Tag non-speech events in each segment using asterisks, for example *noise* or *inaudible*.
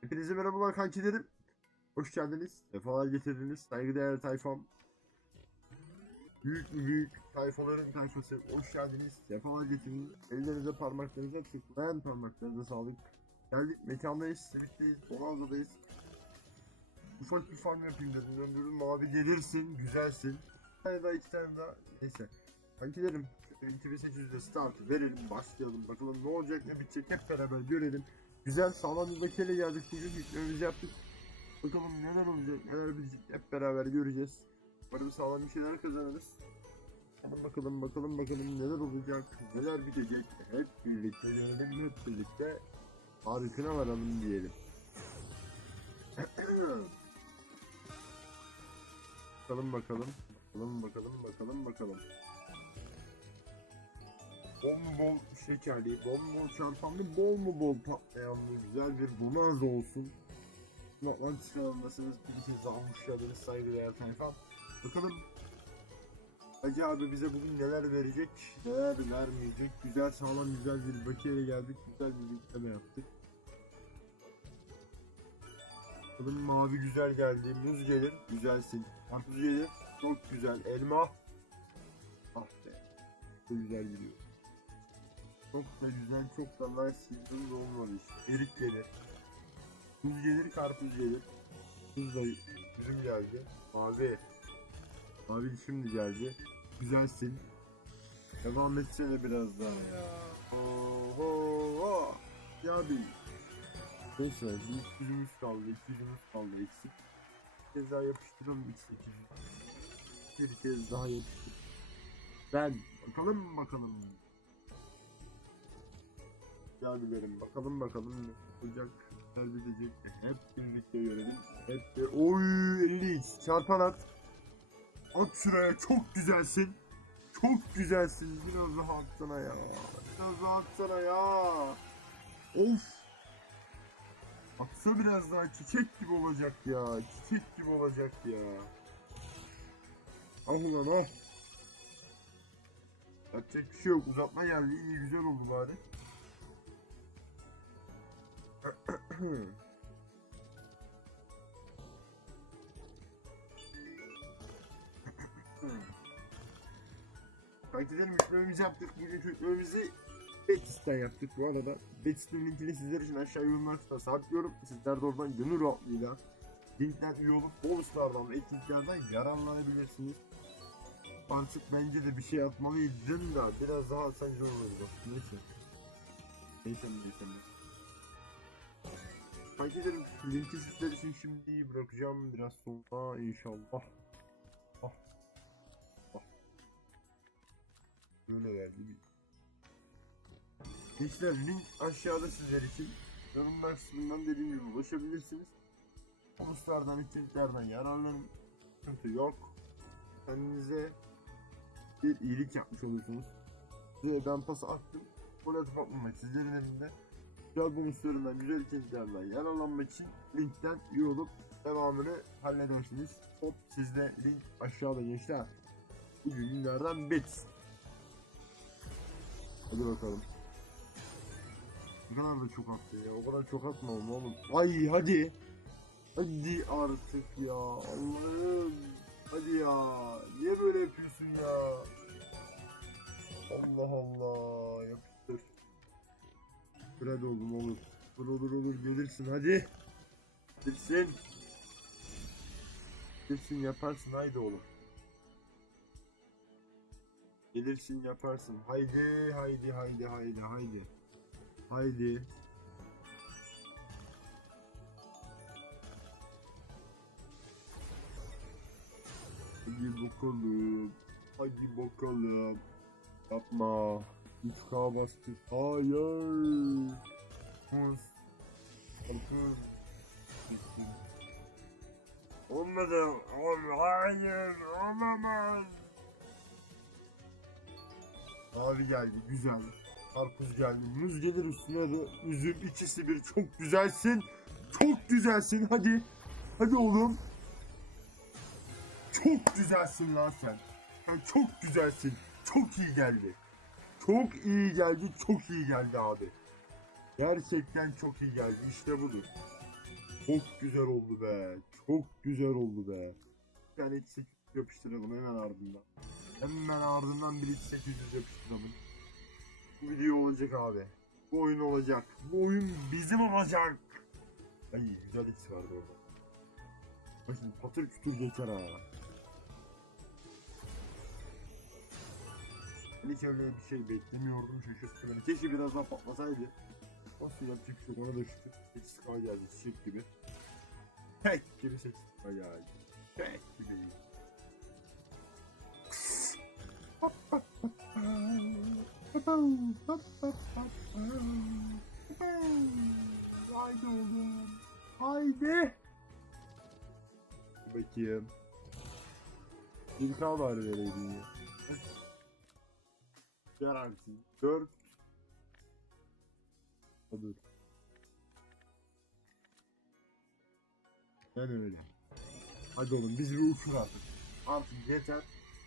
Hepinize merhabalar kankilerim. Hoş geldiniz. Defalar getirdiniz. Saygıdeğer tayfam. Büyük büyük tayfaların tayfası. Hoş geldiniz. Defalar getirdiniz. Ellerinize parmaklarınıza tıklayan parmaklarınıza sağlık. Geldik mekandayız. Simit'teyiz. Bonanza'dayız. Ufak bir farm yapayım dedim. Döndürdüm mavi gelirsin. Güzelsin. Bir tane daha iki tane daha. Neyse. Kankilerim. 2800'de start verelim. Başlayalım. Bakalım ne olacak ne bitecek hep beraber görelim. Güzel sağlam bir makineyle geldik bugün yüklememizi yaptık. Bakalım neler olacak neler bitecek hep beraber göreceğiz. Umarım sağlam bir şeyler kazanırız. Bakalım bakalım bakalım bakalım neler olacak neler bitecek hep birlikte görelim hep birlikte farkına varalım diyelim. *clears throat* bakalım bakalım bakalım bakalım bakalım bakalım. Bol mu bol şekerli, bol mu bol çarpanlı, bol mu bol patlayanlı güzel bir bonanza olsun. Atlantis kanalındasınız. Bir kez daha hoş geldiniz saygıdeğer tayfam. Bakalım Hacı abi bize bugün neler verecek, neler vermeyecek. Güzel sağlam güzel bir bakiyeyle geldik. Güzel bir yükleme yaptık. Bakalım mavi güzel geldi. Muz gelir. Güzelsin. Karpuz gelir. Çok güzel. Elma. Ah be. Çok güzel gidiyor. Çok da güzel, çok da nice season olmamış. Erik gelir. Muz gelir, karpuz gelir. Muz da üzüm geldi. Mavi. Mavi şimdi geldi. Güzelsin. Devam etsene biraz daha ya. Oho. Ya bir. Neyse bir yüzümüz kaldı, iki kaldı eksik. Bir kez daha yapıştıralım Bir kez daha yapıştır. Ben bakalım bakalım. Geldilerim bakalım bakalım ne olacak. Neler bitecek. Hep birlikte görelim. Hep de oy 50x çarpan at. At şuraya çok güzelsin. Çok güzelsin. Biraz daha atsana ya. Biraz daha atsana ya. Of. Atsa biraz daha çiçek gibi olacak ya. Çiçek gibi olacak ya. Ah ulan ah. Yapacak bir şey yok. Uzatma geldi. İyi güzel oldu bari. Kankilerim yüklememizi yaptık. Bugün yüklememizi Betis'ten yaptık bu arada. Betis'in linkini sizler için aşağı yorumlar kısmına sabitliyorum. Sizler de oradan gönül rahatlığıyla linkten üye olup bonuslardan ve etkinliklerden yararlanabilirsiniz. Artık bence de bir şey atmalıydın da biraz daha sence olurdu. Neyse. Neyse neyse. Kankilerim linki sizler için şimdi bırakacağım biraz sonra inşallah. Ah. Ah. Böyle geldi bir. Gençler link aşağıda sizler için. Yorumlar kısmından dediğim gibi ulaşabilirsiniz. Bonuslardan, içeriklerden yararlanın. Sıkıntı yok. Kendinize bir iyilik yapmış olursunuz. Size ben pası attım. Gol atıp atmamak sizlerin elinde. Güzel bonuslarından, güzel içeriklerden yararlanmak için linkten üye olup devamını halledersiniz. Hop sizde link aşağıda gençler. Bugün günlerden bit. Hadi bakalım. Ne kadar da çok attı ya. O kadar çok atma oğlum. Ay hadi. Hadi artık ya. Allah'ım. Hadi ya. Niye böyle yapıyorsun ya? Allah Allah. Hadi oğlum olur. Olur olur olur. Gelirsin hadi. Gelirsin. Gelirsin yaparsın haydi oğlum. Gelirsin yaparsın. Haydi haydi haydi haydi haydi. Haydi. Hadi bakalım. Hadi bakalım. Yapma. 3K bastık. Hayır. Mus. Bakın. Olmadı. Ol hayır. Olamaz. Mavi geldi. Güzel. Karpuz geldi. Muz gelir üstüne de üzüm ikisi bir. Çok güzelsin. Çok güzelsin. Hadi. Hadi oğlum. Çok güzelsin lan. Sen çok güzelsin. Çok iyi geldi. Çok iyi geldi. Çok iyi geldi abi. Gerçekten çok iyi geldi. İşte budur. Çok güzel oldu be. Çok güzel oldu be. Bir tane iç 800 yapıştıralım hemen ardından. Hemen ardından bir iç 800 yapıştıralım. Bu video olacak abi. Bu oyun olacak. Bu oyun bizim olacak. Ay güzel X vardı orada. Bak şimdi patır kütür geçer ha. Hiç öyle bir şey beklemiyordum şaşırttı beni. Keşke biraz daha patlasaydı. Nasıl yapacak bir yok, ona da şükür. 8K geldi çiçek gibi. Tek gibi 8K geldi. Tek gibi. Haydi oğlum. Haydi. Bakayım. K var vereydin ya. Garanti. 4 Dur. Ben öyle. Hadi oğlum biz bir uçur artık. Artık yeter.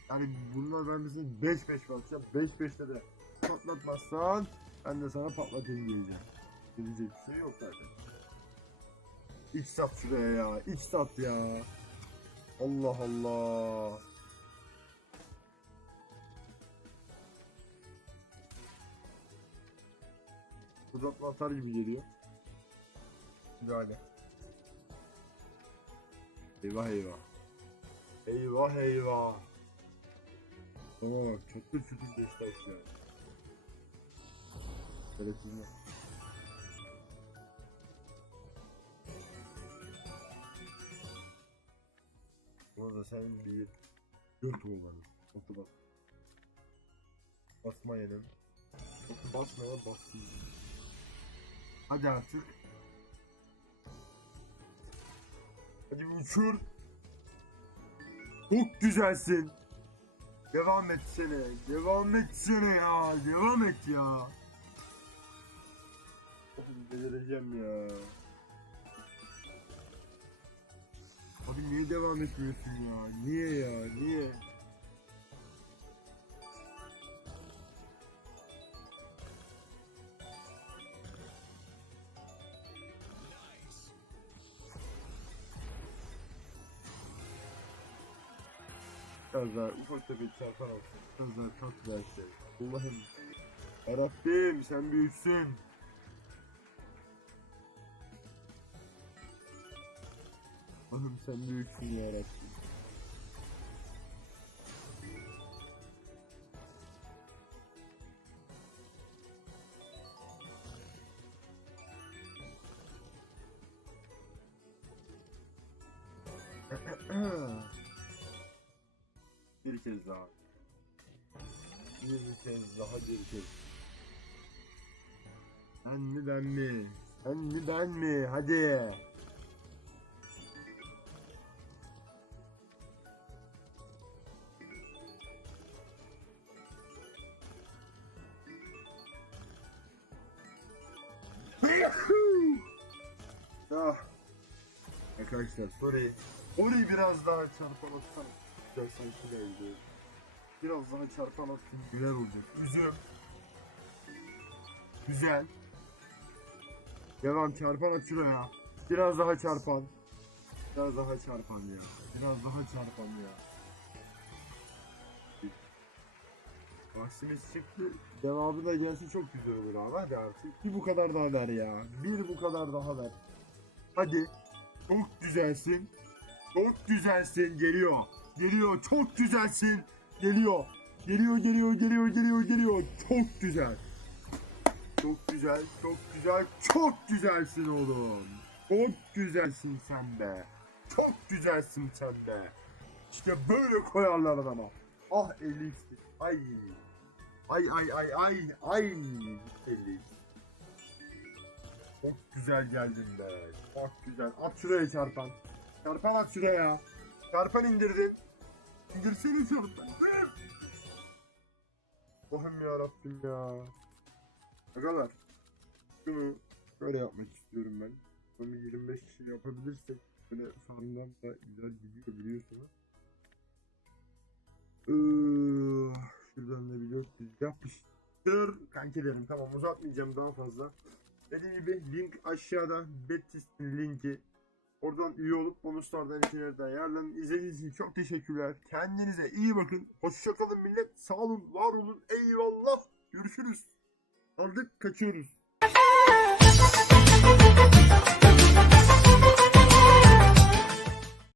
Yani bunlar ben bizim 5-5 basacağım. 5-5'te de patlatmazsan ben de sana patlatayım diyeceğim. Diyecek bir şey yok zaten. İç sat şuraya ya. İç sat ya. Allah Allah. Uzatma atar gibi geliyor. Müdahale. Eyvah eyvah. Eyvah eyvah. Tamam bak çatır çutur geçti aşağı. Şerefsizler. Bu arada sen bir dört oğlan. Otu bas. Basma yenim. Otu basmaya basayım. Hadi artık. Hadi bir uçur. Çok güzelsin. Devam etsene. Devam etsene ya. Devam et ya. Oğlum delireceğim ya. Abi niye devam etmiyorsun ya? Niye ya? Niye? Biraz daha ufak tefek çarpan olsun. Biraz daha tat versin. Allah'ım. Yarabbim sen büyüksün. Allah'ım sen büyüksün yarabbim. bir kez daha. Bir kez daha bir kez. Sen mi ben mi? Sen mi ben mi? Hadi. ah. Arkadaşlar sorry. Orayı biraz daha çarpalım. 92 derece. Birazdan çarpan atın güler olacak. Üzüm. Güzel. Devam çarpan açılıyor ya. Biraz daha çarpan. Biraz daha çarpan ya. Biraz daha çarpan ya. Vaksimiz çıktı. Devamı da gelsin çok güzel olur abi. Hadi artık. Bir bu kadar daha ver ya. Bir bu kadar daha ver. Hadi. Çok güzelsin. Çok güzelsin. Geliyor. Geliyor. Çok güzelsin. Geliyor. Geliyor, geliyor, geliyor, geliyor, geliyor. Çok güzel. Çok güzel, çok güzel, çok güzelsin oğlum. Çok güzelsin sen be. Çok güzelsin sen be. İşte böyle koyarlar adama. Ah 50 Ay. Ay ay ay ay ay 50 Çok güzel geldin be. Çok güzel. At şuraya çarpan. Çarpan at şuraya. Çarpan indirdin. İndirsene çarpan. Allah'ım ya Rabbim ya. Arkadaşlar şunu şöyle yapmak istiyorum ben. Bunu 25 kişi yapabilirsek böyle farmdan da güzel gidiyor biliyorsunuz. Ee, şuradan da 400 yapıştır. Kankilerim tamam uzatmayacağım daha fazla. Dediğim gibi link aşağıda. Betis'in linki. Oradan üye olup bonuslardan ikilerden yararlanın. İzlediğiniz için çok teşekkürler. Kendinize iyi bakın. Hoşçakalın millet. Sağ olun, var olun. Eyvallah. Görüşürüz. Aldık kaçıyoruz.